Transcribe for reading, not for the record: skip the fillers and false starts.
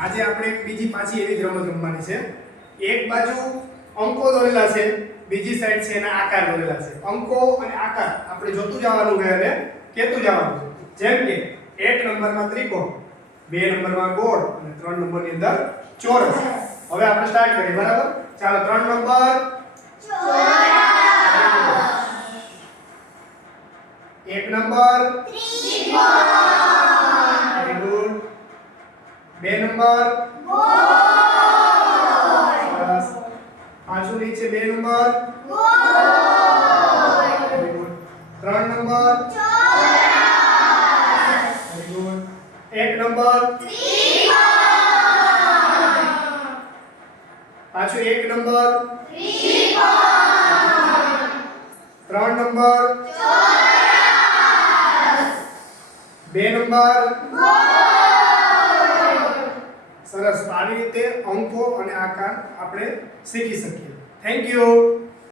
આજે આપણે બીજી પાછી એવી જ રમત રમવાની છે। એક બાજુ અંકો દોરેલા છે, બીજી સાઈડ છે એના આકાર દોરેલા છે। અંકો અને આકાર આપણે જોતું જવાનું છે અને કહેતું જવાનું છે। જેમ કે 1 નંબરમાં ત્રિકોણ, 2 નંબરમાં ગોળ અને 3 નંબરની અંદર ચોરસ। હવે આપણે સ્ટાર્ટ કરીએ, બરાબર? ચાલો 3 નંબર ચોરસ, 1 નંબર ત્રિકોણ, વેરી ગુડ। 2 નંબર ગોળ, સરસ। પાછું નીચે 2 નંબર ગોળ, વેરી ગુડ। 3 નંબર ચોરસ, વેરી ગુડ। 1 નંબર ત્રિકોણ, પાછું 1 નંબર ત્રિકોણ, 3 નંબર ચોરસ, 2 નંબર ગોળ, સરસ। આવી રીતે અંકો અને આકાર આપણે શીખી શકીએ। Thank you.